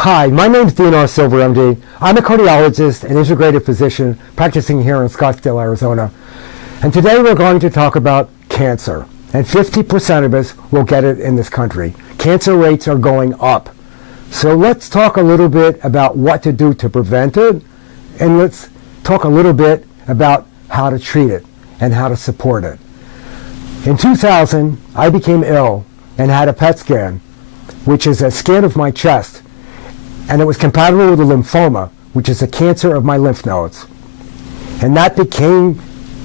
Hi, my name is N Scottsdale Rd. I'm a cardiologist and integrative physician practicing here in Scottsdale, Arizona. And today we're going to talk about cancer. And 50% of us will get it in this country. Cancer rates are going up. So let's talk a little bit about what to do to prevent it. And let's talk a little bit about how to treat it and how to support it. In 2000, I became ill and had a PET scan, which is a scan of my chest. And it was compatible with a lymphoma, which is a cancer of my lymph nodes. And that became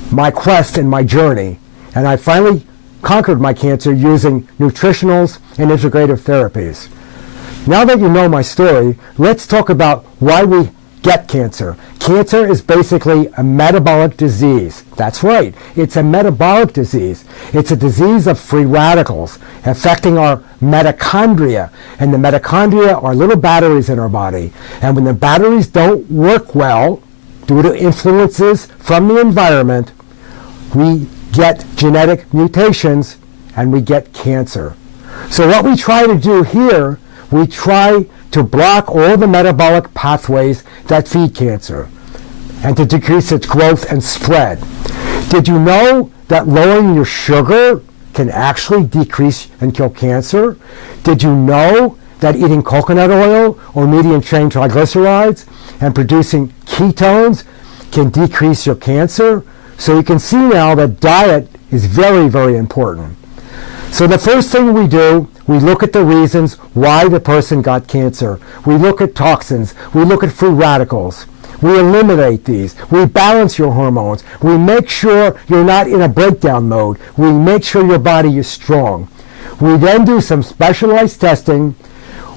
my quest and my journey. And I finally conquered my cancer using nutritionals and integrative therapies. Now that you know my story, let's talk about why we get cancer. Cancer is basically a metabolic disease. That's right, it's a metabolic disease. It's a disease of free radicals affecting our mitochondria. And the mitochondria are little batteries in our body. And when the batteries don't work well, due to influences from the environment, we get genetic mutations and we get cancer. So what we try to do here, we try to block all the metabolic pathways that feed cancer and to decrease its growth and spread. Did you know that lowering your sugar can actually decrease and kill cancer? Did you know that eating coconut oil or medium chain triglycerides and producing ketones can decrease your cancer? So you can see now that diet is very, very important. So the first thing we do, we look at the reasons why the person got cancer. We look at toxins. We look at free radicals. We eliminate these. We balance your hormones. We make sure you're not in a breakdown mode. We make sure your body is strong. We then do some specialized testing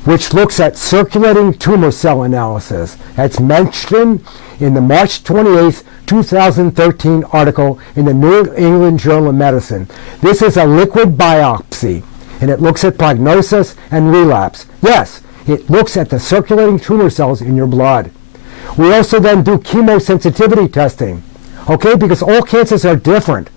which looks at circulating tumor cell analysis. That's mentioned in the March 28, 2013 article in the New England Journal of Medicine. This is a liquid biopsy, and it looks at prognosis and relapse. Yes, it looks at the circulating tumor cells in your blood. We also then do chemosensitivity testing, okay, because all cancers are different.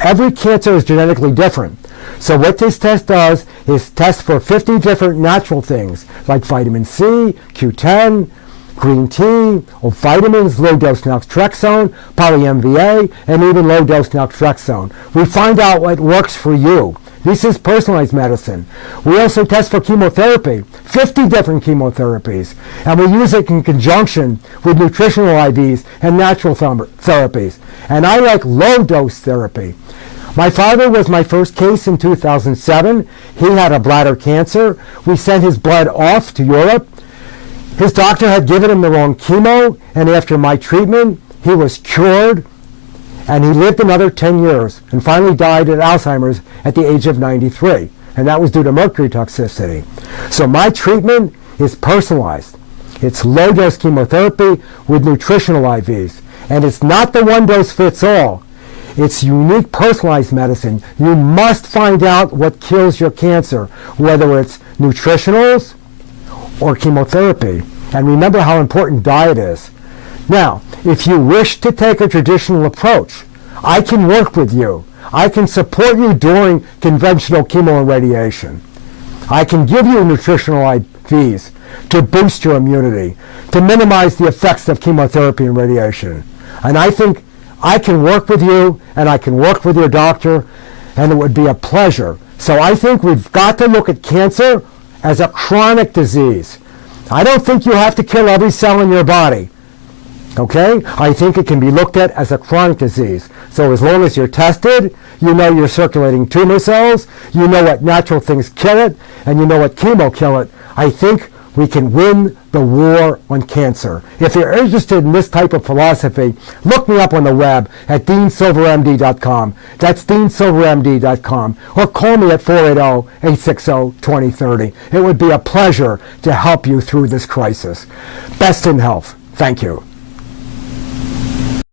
Every cancer is genetically different. So what this test does is test for 50 different natural things, like vitamin C, Q10, green tea, or vitamins, low-dose naltrexone, poly-MVA, and even low-dose naltrexone. We find out what works for you. This is personalized medicine. We also test for chemotherapy, 50 different chemotherapies, and we use it in conjunction with nutritional IVs and natural therapies. And I like low-dose therapy. My father was my first case in 2007. He had a bladder cancer. We sent his blood off to Europe. His doctor had given him the wrong chemo, and after my treatment, he was cured, and he lived another 10 years and finally died of Alzheimer's at the age of 93, and that was due to mercury toxicity. So my treatment is personalized. It's low-dose chemotherapy with nutritional IVs, and it's not the one-dose-fits-all. It's unique personalized medicine. You must find out what kills your cancer, whether it's nutritionals or chemotherapy. And remember how important diet is. Now, if you wish to take a traditional approach, I can work with you. I can support you during conventional chemo and radiation. I can give you nutritional IVs to boost your immunity, to minimize the effects of chemotherapy and radiation. And I think I can work with you, and I can work with your doctor, and it would be a pleasure. So I think we've got to look at cancer as a chronic disease. I don't think you have to kill every cell in your body, okay? I think it can be looked at as a chronic disease. So as long as you're tested, you know you're circulating tumor cells, you know what natural things kill it, and you know what chemo kill it, I think we can win the war on cancer. If you're interested in this type of philosophy, look me up on the web at DeanSilverMD.com. That's DeanSilverMD.com. Or call me at 480-860-2030. It would be a pleasure to help you through this crisis. Best in health. Thank you.